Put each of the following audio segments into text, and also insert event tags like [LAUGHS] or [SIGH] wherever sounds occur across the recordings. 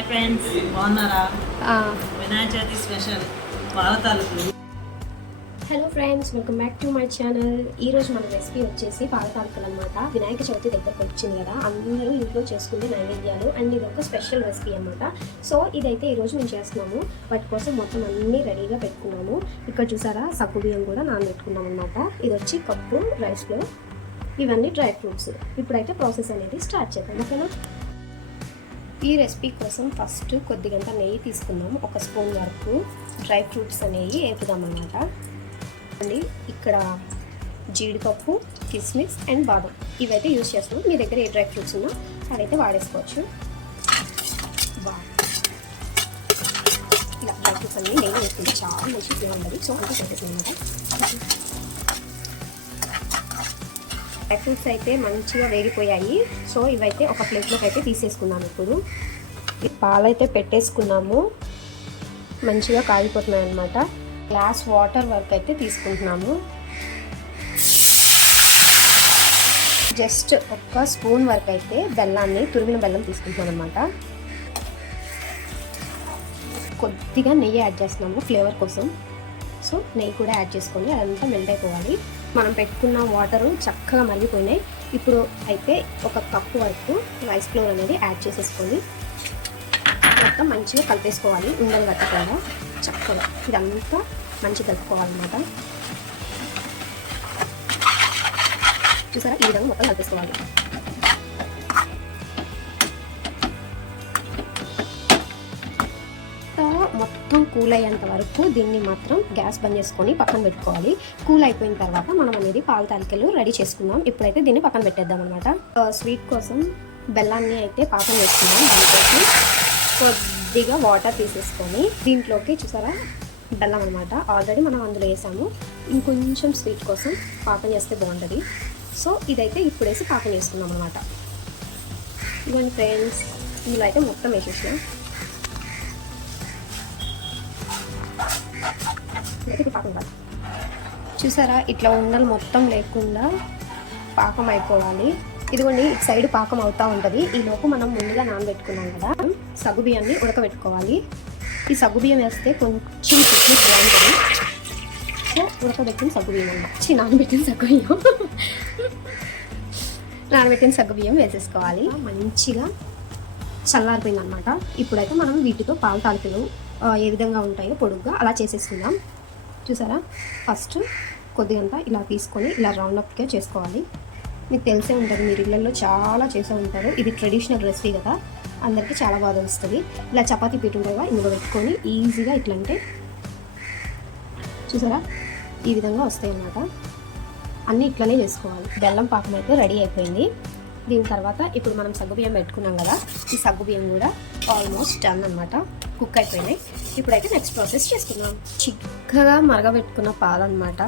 Hi friends బాగున్నారా? Vinayaka Chavithi special hello friends welcome back to my channel. ఈ రోజు మన రెసిపీ వచ్చేసి పాలతాలకలు అనమాట వినాయక చవితి దగ్గరకు వచ్చింది కదా అందరూ ఇంట్లో చేసుకునే నైవేద్యాలు అండ్ ఇది ఒక స్పెషల్ రెసిపీ అనమాట సో ఇదైతే ఈ రోజు మేము చేస్తున్నాము. వాటి కోసం మొత్తం అన్నీ రెడీగా పెట్టుకున్నాము. ఇక్కడ చూసారా సగ్గు బియ్యం కూడా నానబెట్టుకున్నాం అనమాట ఇది వచ్చి కప్పు రైస్లో ఇవన్నీ డ్రై ఫ్రూట్స్. ఇప్పుడైతే ప్రాసెస్ అనేది స్టార్ట్ చేద్దాం. ఓకేనా? ఈ రెసిపీ కోసం ఫస్ట్ కొద్దిగంత నెయ్యి తీసుకుందాం ఒక స్పూన్ వరకు డ్రై ఫ్రూట్స్ అనేవి వేపుదామన్నమాట అండి ఇక్కడ జీడిపప్పు కిస్మిస్ అండ్ బాదం ఇవైతే యూస్ చేస్తున్నాం. మీ దగ్గర ఏ డ్రై ఫ్రూట్స్ ఉన్నా అవైతే వాడేసుకోవచ్చు. బాదం ఇలా డ్రై ఫ్రూట్స్ అన్ని నెయ్యి వేస్తుంది చాలా మంచి ఫ్లేవర్ ఉంటుంది. సో అంతా చేసేసాను అనమాట డ్రై అయితే మంచిగా వేగిపోయాయి. సో ఇవైతే ఒక ప్లేట్లోకి అయితే తీసేసుకున్నాము ఇప్పుడు. ఈ పాలైతే పెట్టేసుకున్నాము. మంచిగా కాగిపోతున్నాయి అనమాట గ్లాస్ వాటర్ వరకు అయితే తీసుకుంటున్నాము. జస్ట్ ఒక్క స్పూన్ వరకు అయితే బెల్లాన్ని తురిమిన బెల్లం తీసుకుంటున్నాను అనమాట కొద్దిగా నెయ్యి యాడ్ చేస్తున్నాము ఫ్లేవర్ కోసం. సో నెయ్యి కూడా యాడ్ చేసుకొని అదంతా మెల్ట్ అయిపోవాలి మనం పెట్టుకున్న వాటర్ చక్కగా మరిగిపోయినాయి. ఇప్పుడు అయితే ఒక కప్పు వరకు రైస్ ఫ్లోర్ అనేది యాడ్ చేసేసుకొని మొత్తం మంచిగా కలిపేసుకోవాలి. ఉండలు కట్టకుండా చక్కగా ఇదంతా మంచిగా కలుపుకోవాలన్నమాట చూసారా? ఈ విధంగా మొత్తం కలిపేసుకోవాలి. మొత్తం కూల్ అయ్యేంత వరకు దీన్ని మాత్రం గ్యాస్ బంద్ చేసుకొని పక్కన పెట్టుకోవాలి. కూల్ అయిపోయిన తర్వాత మనం అనేది పాల తాలికలు రెడీ చేసుకుందాం. ఇప్పుడైతే దీన్ని పక్కన పెట్టేద్దాం అనమాట స్వీట్ కోసం బెల్లాన్ని అయితే పాకం వేసుకుందాం దానికోసం కొద్దిగా వాటర్ తీసేసుకొని దీంట్లోకి చూసారా? బెల్లం అనమాట ఆల్రెడీ మనం అందులో వేసాము. ఇంకొంచెం స్వీట్ కోసం పాకం చేస్తే బాగుంటుంది. సో ఇదైతే ఇప్పుడు వేసి పాకం చేసుకుందాం అనమాట ఇవ్వండి ఫ్రెండ్స్ ఇందులో అయితే మొత్తం వేసేసినాం. చూసారా? ఇట్లా ఉండలు మొత్తం లేకుండా పాకం అయిపోవాలి. ఇదిగోండి ఇటు సైడ్ పాకం అవుతా ఉంటుంది. ఈ లోపు మనం ముందుగా నానబెట్టుకున్నాం కదా. సగ్గు బియ్యాన్ని ఉడకబెట్టుకోవాలి. ఈ సగ్గు బియ్యం వేస్తే కొంచెం థిక్నెస్ బాగుంటుంది. సో ఉడకబెట్టిన సగ్గుబియ్యం అన్నమాట. నానబెట్టిన సగ్గు బియ్యం. నానబెట్టిన సగ్గుబియ్యం వేసేసుకోవాలి. మంచిగా చల్లారిపోయింది అనమాట ఇప్పుడైతే మనం వీటితో పాలు తాలికలు ఏ విధంగా ఉంటాయో పొడుగ్గా అలా చేసేసుకుందాం. చూసారా? ఫస్ట్ కొద్దిగంత ఇలా తీసుకొని ఇలా రౌండ్ అప్గా చేసుకోవాలి. మీకు తెలిసే ఉంటుంది మీరు ఇళ్ళల్లో చాలా చేసే ఉంటారు. ఇది ట్రెడిషనల్ రెసిపీ కదా. అందరికీ చాలా బాగా తెలుస్తుంది. ఇలా చపాతీ పీట ఇందులో పెట్టుకొని ఈజీగా ఇట్లా అంటే చూసారా? ఈ విధంగా వస్తాయి అన్నమాట అన్నీ ఇట్లనే చేసుకోవాలి. బెల్లం పాకం అయితే రెడీ అయిపోయింది. దీని తర్వాత ఇప్పుడు మనం సగ్గుబియ్యం పెట్టుకున్నాం కదా. ఈ సగ్గుబియ్యం కూడా ఆల్మోస్ట్ డన్ అనమాట కుక్ అయిపోయినాయి. ఇప్పుడైతే నెక్స్ట్ ప్రాసెస్ చేసుకుందాం. చిక్కగా మరగబెట్టుకున్న పాలు అనమాట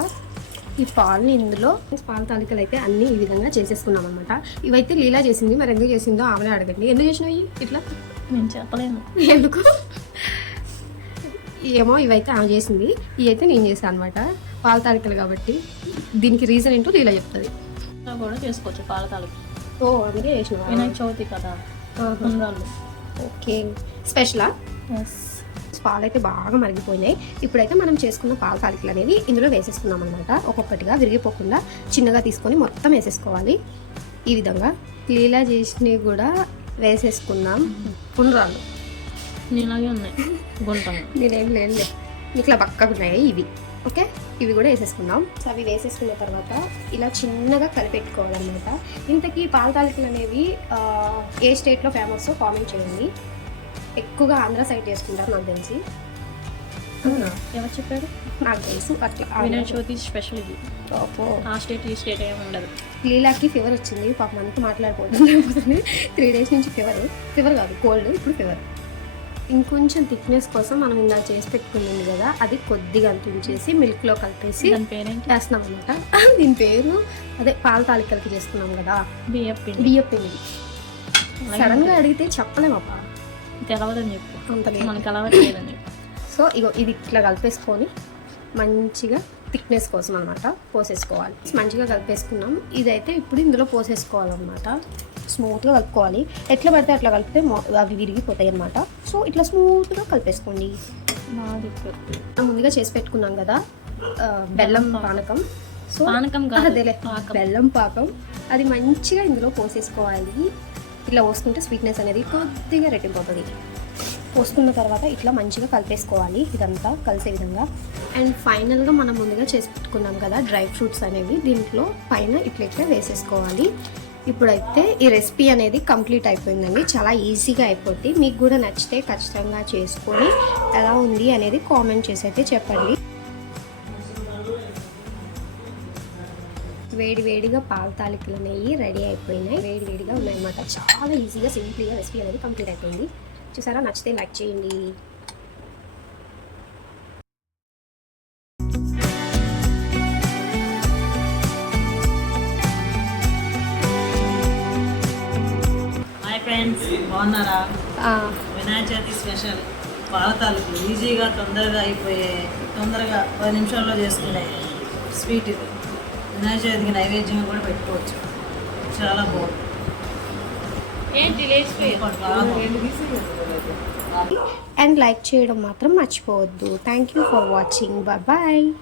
ఈ పాలని ఇందులో పాల తాలికలు అయితే అన్నీ ఈ విధంగా చేసేసుకున్నాం అనమాట ఇవైతే లీలా చేసింది. మరి ఎందుకు చేసిందో ఆమెనే అడగండి. ఎందుకు చేసినాయి ఇట్లా? నేను చెప్పలేను. ఎందుకు? ఏమో ఇవైతే ఆమె చేసింది. ఇవి అయితే నేను చేశాను అనమాట పాల తాలికలు కాబట్టి. దీనికి రీజన్ ఏంటో లీలా చెప్తుంది. కూడా చేసుకోవచ్చు పాల తాలూకు ఓ అందుకే చేసిన వినాయక చవితి కదా. ఓకే. స్పెషలా? ఎస్ పాలు అయితే బాగా మరిగిపోయినాయి. ఇప్పుడైతే మనం చేసుకున్న పాల తాలికలు అనేవి ఇందులో వేసేస్తున్నాం అనమాట ఒక్కొక్కటిగా విరిగిపోకుండా చిన్నగా తీసుకొని మొత్తం వేసేసుకోవాలి. ఈ విధంగా లీలా చేసినవి కూడా వేసేసుకున్నాం పునరాలు. నీలాగే ఉన్నాయి. గుంటంగా నేనేం లేనులే. ఇట్లా పక్కకు ఉన్నాయి ఇవి. ఓకే? ఇవి కూడా వేసేసుకుందాం. సో అవి వేసేసుకున్న తర్వాత ఇలా చిన్నగా కలిపెట్టుకోవాలన్నమాట. ఇంతకీ పాల తాలికలు అనేవి ఏ స్టేట్లో ఫేమస్ కామెంట్ చేయండి. ఎక్కువగా ఆంధ్ర సైడ్ చేసుకుంటారు నాకు తెలిసి. అవునా? ఎవరు చెప్పారు? నాకు తెలుసు అట్లా వినాయక చవితి స్పెషల్ ఇది. ఆ స్టేట్ ఈ స్టేట్ ఏమి ఉండదు. లీలాకి ఫీవర్ వచ్చింది పాపం అంతా మాట్లాడిపోతుంది త్రీ డేస్ నుంచి ఫీవర్ ఫీవర్ కాదు కోల్డ్ ఇప్పుడు ఫీవర్ ఇంకొంచెం థిక్నెస్ కోసం మనం ఇందాక చేసి పెట్టుకుంది కదా అది కొద్దిగా అంతుంచేసి మిల్క్లో కలిపేసి చేస్తున్నాం అనమాట [LAUGHS] దీని పేరు అదే పాల తాలికలకి చేస్తున్నాం కదా. బియ్యం పిండి. బియ్య పిండి. సడన్గా అడిగితే చెప్పలేమప్ప తెలవదని చెప్పు. అంత. మనకి అలవాట్లేదని సో ఇగో ఇది ఇట్లా కలిపేసుకొని మంచిగా థిక్నెస్ కోసం అనమాట పోసేసుకోవాలి. మంచిగా కలిపేసుకున్నాం ఇదైతే ఇప్పుడు ఇందులో పోసేసుకోవాలన్నమాట. స్మూత్గా కలుపుకోవాలి. ఎట్లా పడితే అట్లా కలిపితే అవి విరిగిపోతాయి అనమాట సో ఇట్లా స్మూత్గా కలిపేసుకోండి. ముందుగా చేసి పెట్టుకున్నాం కదా బెల్లం పానకం సో పానకం కాదు అదేలే పాకం. బెల్లం పాకం. అది మంచిగా ఇందులో పోసేసుకోవాలి. ఇట్లా పోసుకుంటే స్వీట్నెస్ అనేది కొద్దిగా రెట్టింపోతుంది పోసుకున్న తర్వాత ఇట్లా మంచిగా కలిపేసుకోవాలి. ఇదంతా కలిసే విధంగా. అండ్ ఫైనల్గా మనం ముందుగా చేసి పెట్టుకున్నాం కదా డ్రై ఫ్రూట్స్ అనేవి. దీంట్లో పైన ఇట్లా ఇట్లా వేసేసుకోవాలి. ఇప్పుడైతే ఈ రెసిపీ అనేది కంప్లీట్ అయిపోయిందండి. చాలా ఈజీగా అయిపోద్ది. మీకు కూడా నచ్చితే ఖచ్చితంగా చేసుకొని ఎలా ఉంది అనేది కామెంట్ చేసి అయితే చెప్పండి. వేడి వేడిగా పాల తాలికలు నెయ్యి రెడీ అయిపోయినాయి. వేడి వేడిగా ఉన్నాయన్నమాట. చాలా ఈజీగా సింపుల్గా రెసిపీ అనేది కంప్లీట్ అయిపోయింది. చూసారా? నచ్చితే లైక్ చేయండి. ఫ్రెండ్స్ బాగున్నారా? వినాయక చవితి స్పెషల్. పాలతాలకు ఈజీగా తొందరగా అయిపోయే తొందరగా పది నిమిషాల్లో చేసుకునే స్వీట్ ఇది. వినాయక నైవేద్యంగా కూడా పెట్టుకోవచ్చు. చాలా బాగుంది. అండ్ లైక్ చేయడం మాత్రం మర్చిపోవద్దు. Thank you for watching bye